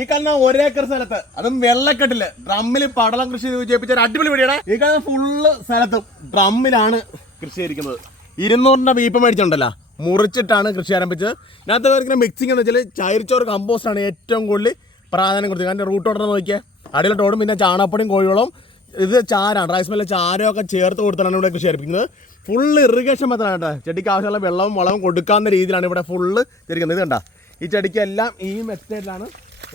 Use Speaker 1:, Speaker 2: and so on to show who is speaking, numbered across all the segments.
Speaker 1: ഈ കാണുന്ന ഒരേക്കർ സ്ഥലത്ത് അതും വെള്ളക്കെട്ടിൽ ഡ്രമ്മിൽ പടലം കൃഷി വിജയിപ്പിച്ച അടിപൊളി വീടിയാണ് ഈ കാണുന്ന ഫുള്ള് സ്ഥലത്തും ഡ്രമ്മിലാണ് കൃഷി ചെയ്തിരിക്കുന്നത്. ഇരുന്നൂറിന്റെ വീപ്പ് മേടിച്ചിട്ടുണ്ടല്ലോ. മുറിച്ചിട്ടാണ് കൃഷി ആരംഭിച്ചത്. ഇതിനകത്ത് വരുന്ന മിക്സിംഗ് എന്ന് വെച്ചാൽ ചൈരിച്ചോറ് കമ്പോസ്റ്റ് ആണ് ഏറ്റവും കൂടുതൽ പ്രാധാന്യം കൊടുത്തത്. കാരണം റൂട്ട് ഓർഡർ നോക്കിയാൽ അടിയിലോട്ടോടും പിന്നെ ചാണകപ്പൊടിയും കോഴിവളവും ഇത് ചാരാണ്. റൈസ് മില്ലിലെ ചാരമൊക്കെ ചേർത്ത് കൊടുത്താണ് ഇവിടെ കൃഷി ആരംഭിക്കുന്നത്. ഫുള്ള് ഇറിഗേഷൻ മെത്തഡാണ് കേട്ടോ. ചെടിക്ക് ആവശ്യമുള്ള വെള്ളവും വളവും കൊടുക്കാവുന്ന രീതിയിലാണ് ഇവിടെ ഫുള്ള് തിരിക്കുന്നത്. ഇത് കണ്ട ഈ ചെടിക്ക് എല്ലാം ഈ മെത്തേഡിലാണ്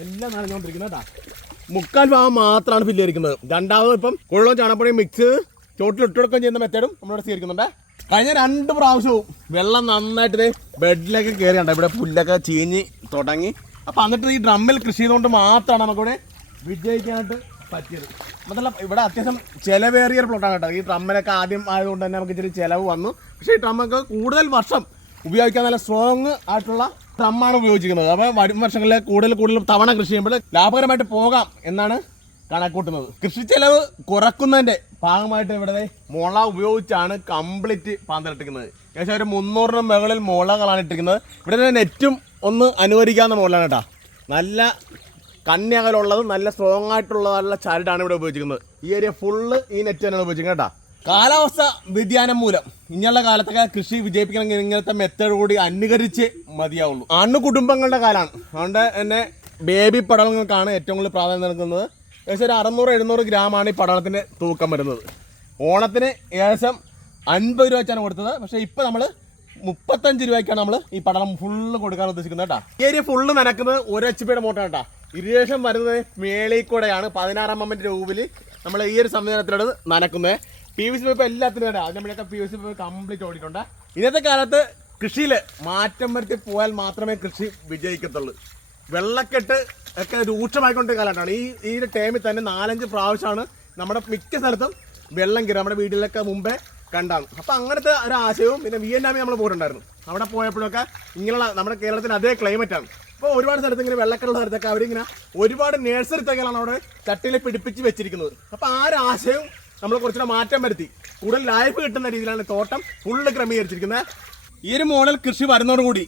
Speaker 1: എല്ലാം നടന്നുകൊണ്ടിരിക്കുന്നത് കേട്ടോ മുക്കാൽ ഭാഗം മാത്രമാണ് ഫില്ല് ചെയ്തിരിക്കുന്നത്. രണ്ടാമത് ഇപ്പം കുഴലും ചാണകപ്പൊടിയും മിക്സ് ചോട്ടിൽ ഇട്ടുകൊടുക്കുകയും ചെയ്യുന്ന മെത്തേഡും നമ്മളിവിടെ സ്വീകരിക്കുന്നുണ്ട്. കഴിഞ്ഞ രണ്ട് പ്രാവശ്യവും വെള്ളം നന്നായിട്ട് ദേ ബെഡിലേക്ക് കയറിയുണ്ട് ഇവിടെ പുല്ലൊക്കെ ചീഞ്ഞ് തുടങ്ങി. അപ്പം എന്നിട്ട് ഈ ഡ്രമ്മിൽ കൃഷി ചെയ്തുകൊണ്ട് മാത്രമാണ് നമുക്കിവിടെ വിജയിക്കാനായിട്ട് പറ്റിയത്. മാത്രമല്ല ഇവിടെ അത്യാവശ്യം ചിലവേറിയ പ്ലോട്ടാണ് കേട്ടോ. ഈ ഡ്രമ്മിലൊക്കെ ആദ്യം ആയതുകൊണ്ട് തന്നെ നമുക്ക് ഇച്ചിരി ചിലവ് വന്നു. പക്ഷേ ഈ ഡ്രമ്മൊക്കെ കൂടുതൽ വർഷം ഉപയോഗിക്കാൻ നല്ല സ്ട്രോങ് ആയിട്ടുള്ള ഡ്രമ്മാണ് ഉപയോഗിച്ചിരിക്കുന്നത്. അപ്പോൾ വരും വർഷങ്ങളിൽ കൂടുതൽ കൂടുതൽ തവണ കൃഷി ചെയ്യുമ്പോൾ ലാഭകരമായിട്ട് പോകാം എന്നാണ് കണക്കൂട്ടുന്നത് കൃഷി ചെലവ് കുറക്കുന്നതിന്റെ ഭാഗമായിട്ട് ഇവിടെ മുള ഉപയോഗിച്ചാണ് കംപ്ലീറ്റ് പന്തലിട്ടിരിക്കുന്നത്. ഏകദേശം ഒരു മുന്നൂറിന് മുകളിൽ മുളകളാണ് ഇട്ടിരിക്കുന്നത്. ഇവിടെ നെറ്റും ഒന്ന് അനുകരിക്കാവുന്ന മുകളിലാണ് കേട്ടോ. നല്ല കന്യകലുള്ളത് നല്ല സ്ട്രോങ് ആയിട്ടുള്ള ചരടാണ് ഇവിടെ ഉപയോഗിക്കുന്നത് ഈ ഏരിയ ഫുള്ള് ഈ നെറ്റ് തന്നെയാണ് ഉപയോഗിക്കുന്നത് കേട്ടോ. കാലാവസ്ഥ വ്യതിയാനം മൂലം ഇനിയുള്ള കാലത്തൊക്കെ കൃഷി വിജയിപ്പിക്കണമെങ്കിൽ ഇങ്ങനത്തെ മെത്തേഡ് കൂടി അനുകരിച്ച് മതിയാവുള്ളൂ. അണ്ണു കുടുംബങ്ങളുടെ കാലമാണ് അതുകൊണ്ട് തന്നെ ബേബി പടവങ്ങൾക്കാണ് ഏറ്റവും കൂടുതൽ പ്രാധാന്യം നൽകുന്നത്. ഏകദേശം ഒരു അറുന്നൂറ് എഴുന്നൂറ് ഗ്രാമാണ് ഈ പടവത്തിന്റെ തൂക്കം വരുന്നത്. ഓണത്തിന് ഏകദേശം അൻപത് രൂപ വെച്ചാണ് കൊടുത്തത്. പക്ഷേ ഇപ്പം നമ്മൾ മുപ്പത്തഞ്ച് രൂപയ്ക്കാണ് നമ്മൾ ഈ പടവം ഫുള്ള് കൊടുക്കാൻ ഉദ്ദേശിക്കുന്നത് കേട്ടോ. ഏരിയ ഫുള്ള് നനക്കുന്നത് ഒരു എച്ച് പിയുടെ മോട്ടാണ് കേട്ടോ. ഇരുശേഷം വരുന്നത് മേളിൽ കൂടെയാണ്. പതിനാറാം അമ്മന്റെ രൂപയിൽ നമ്മൾ ഈ ഒരു സംവിധാനത്തിലോട് നനക്കുന്നത്. പി വി സി പൈപ്പ് എല്ലാത്തിനും അത് നമ്മുടെയൊക്കെ P V C pipe complete ഓടിയിട്ടുണ്ട്. ഇന്നത്തെ കാലത്ത് കൃഷിയിൽ മാറ്റം വരുത്തി പോയാൽ മാത്രമേ കൃഷി വിജയിക്കത്തുള്ളൂ. വെള്ളക്കെട്ട് ഒക്കെ രൂക്ഷമായിക്കൊണ്ട് കാലത്താണ് ഈ ഈ ടൈമിൽ തന്നെ നാലഞ്ച് പ്രാവശ്യമാണ് നമ്മുടെ മിക്ക സ്ഥലത്തും വെള്ളം കയറി നമ്മുടെ വീട്ടിലൊക്കെ മുമ്പേ കണ്ടാണ്. അപ്പം അങ്ങനത്തെ ഒരു ആശയവും പിന്നെ വിയറ്റ്നാമിൽ നമ്മൾ പോയിട്ടുണ്ടായിരുന്നു. അവിടെ പോയപ്പോഴൊക്കെ ഇങ്ങനെയുള്ള നമ്മുടെ കേരളത്തിന് അതേ ക്ലൈമറ്റാണ് അപ്പോൾ ഒരുപാട് സ്ഥലത്ത് ഇങ്ങനെ വെള്ളക്കെട്ടുള്ള സ്ഥലത്തൊക്കെ അവരിങ്ങനെ ഒരുപാട് നേഴ്സറി തൈകളാണ് അവിടെ ചട്ടിയിൽ പിടിപ്പിച്ച് വെച്ചിരിക്കുന്നത്. അപ്പോൾ ആ ഒരു ആശയവും നമ്മൾ കുറച്ചുകൂടെ മാറ്റം വരുത്തി. കൂടുതൽ ലൈഫ് കിട്ടുന്ന രീതിയിലാണ് തോട്ടം ഫുള്ള് ക്രമീകരിച്ചിരിക്കുന്നത്. ഈ ഒരു മോഡൽ കൃഷി വരുന്നതോടുകൂടി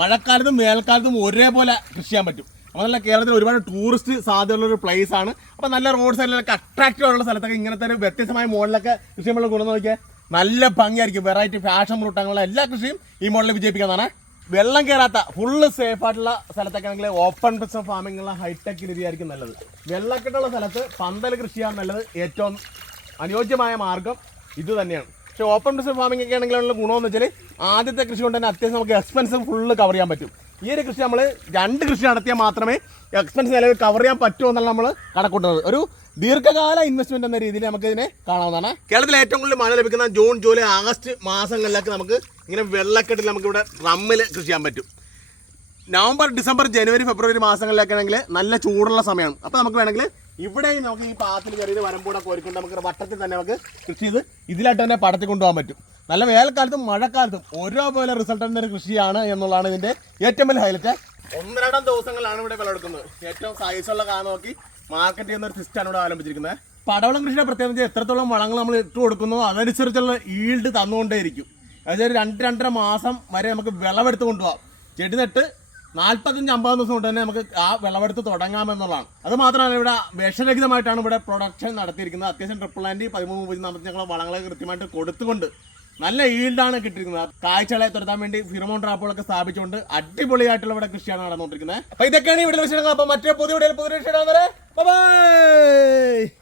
Speaker 1: മഴക്കാലത്തും വേനൽക്കാലത്തും ഒരേപോലെ കൃഷി ചെയ്യാൻ പറ്റും. അപ്പോൾ നല്ല കേരളത്തിൽ ഒരുപാട് ടൂറിസ്റ്റ് സാധ്യതയുള്ള ഒരു പ്ലേസ് ആണ്. അപ്പോൾ നല്ല റോഡ് സൈഡിലൊക്കെ അട്രാക്റ്റീവ് ഉള്ള സ്ഥലത്തൊക്കെ ഇങ്ങനത്തെ ഒരു വ്യത്യസ്തമായ മോഡലൊക്കെ കൃഷി നമ്മൾ ഗുണം നോക്കിയാൽ നല്ല ഭംഗിയായിരിക്കും. വെറൈറ്റി ഫാഷൻ റൂട്ടങ്ങളുള്ള എല്ലാ കൃഷിയും ഈ മോഡലിൽ വിജയിപ്പിക്കുന്നതാണ്. വെള്ളം കയറാത്ത ഫുള്ള് സേഫ് ആയിട്ടുള്ള സ്ഥലത്തൊക്കെ ആണെങ്കിൽ ഓപ്പൺ ബിസിനസ് ഫാമിംഗ് ഉള്ള ഹൈടെക് രീതിയായിരിക്കും നല്ലത്. വെള്ളക്കെട്ടുള്ള സ്ഥലത്ത് പന്തൽ കൃഷി ചെയ്യാൻ നല്ലത് ഏറ്റവും അനുയോജ്യമായ മാർഗം ഇത് തന്നെയാണ്. പക്ഷേ ഓപ്പൺ ബിസിനസ് ഫാമിംഗ് ഒക്കെ ആണെങ്കിലുള്ള ഗുണമെന്ന് വെച്ചാൽ ആദ്യത്തെ കൃഷി കൊണ്ട് തന്നെ അത്യാവശ്യം നമുക്ക് എക്സ്പെൻസ് ഫുള്ള് കവർ ചെയ്യാൻ പറ്റും. ഈ ഒരു കൃഷി നമ്മൾ രണ്ട് കൃഷി നടത്തിയാൽ മാത്രമേ എക്സ്പെൻസ് നിലവിൽ കവർ ചെയ്യാൻ പറ്റൂ എന്നുള്ള നമ്മൾ കണക്കൂട്ടുന്നത്. ഒരു ദീർഘകാല ഇൻവെസ്റ്റ്മെന്റ് എന്ന രീതിയിൽ നമുക്ക് ഇതിനെ കാണാവുന്നതാണ്. കേരളത്തിൽ ഏറ്റവും കൂടുതൽ മഴ ലഭിക്കുന്ന ജൂൺ ജൂലൈ ആഗസ്റ്റ് മാസങ്ങളിലൊക്കെ നമുക്ക് ഇങ്ങനെ വെള്ളക്കെട്ടിൽ നമുക്ക് ഇവിടെ റമ്മിൽ കൃഷി ചെയ്യാൻ പറ്റും. നവംബർ ഡിസംബർ ജനുവരി ഫെബ്രുവരി മാസങ്ങളിലൊക്കെ ആണെങ്കിൽ നല്ല ചൂടുള്ള സമയമാണ്. അപ്പോൾ നമുക്ക് വേണമെങ്കിൽ ഇവിടെയും നമുക്ക് ഈ പാത്തിൽ കയറി വരമ്പൂടെ കോരിക്കൊണ്ട് നമുക്ക് വട്ടത്തിൽ തന്നെ നമുക്ക് കൃഷി ചെയ്ത് ഇതിലായിട്ട് തന്നെ പടത്തി കൊണ്ടുപോകാൻ പറ്റും. നല്ല വേനൽക്കാലത്തും മഴക്കാലത്തും ഒരേപോലെ റിസൾട്ട് ഒരു കൃഷിയാണ് എന്നുള്ളതാണ് ഇതിന്റെ ഏറ്റവും വലിയ ഹൈലൈറ്റ് ഒന്നരടം ദിവസങ്ങളാണ് ഇവിടെ വിളവെടുക്കുന്നത് ഏറ്റവും സൈസുള്ള കാ നോക്കി മാർക്കറ്റ് ചെയ്യുന്ന ഒരു സിസ്റ്റാണ് ഇവിടെ ആരംഭിച്ചിരിക്കുന്നത്. പടവളം കൃഷിയുടെ പ്രത്യേകിച്ച് എത്രത്തോളം വളങ്ങൾ നമ്മൾ ഇട്ട് കൊടുക്കുന്നു അതനുസരിച്ചുള്ള ഈൽഡ് തന്നുകൊണ്ടേയിരിക്കും. അതായത് രണ്ട് രണ്ടര മാസം വരെ നമുക്ക് വിളവെടുത്ത് കൊണ്ടുപോകാം. ചെടി നട്ട് നാൽപ്പത്തഞ്ച് അമ്പത് ദിവസം കൊണ്ട് തന്നെ നമുക്ക് ആ വിളവെടുത്ത് തുടങ്ങാമെന്നുള്ളതാണ്. അത് മാത്രമല്ല ഇവിടെ വിഷരഹിതമായിട്ടാണ് ഇവിടെ പ്രൊഡക്ഷൻ നടത്തിയിരിക്കുന്നത്. അത്യാവശ്യം ട്രിപ്പിൾ ആൻഡ് പതിമൂന്ന് പൂജ്യം ഞങ്ങൾ വളങ്ങളെ കൃത്യമായിട്ട് കൊടുത്തുകൊണ്ട് നല്ല ഈൽഡാണ് കിട്ടിയിരിക്കുന്നത്. കാഴ്ചകളെ തുരത്താൻ വേണ്ടി ഫിറമോൺ ട്രാപ്പുകളൊക്കെ സ്ഥാപിച്ചുകൊണ്ട് അടിപൊളിയായിട്ടുള്ള ഇവിടെ കൃഷിയാണ് നടന്നുകൊണ്ടിരിക്കുന്നത്. അപ്പൊ ഇതൊക്കെയാണ് ഇവിടെ വിഷയങ്ങൾ അപ്പൊ മറ്റേ പുതിയ പുതിയ ബൈ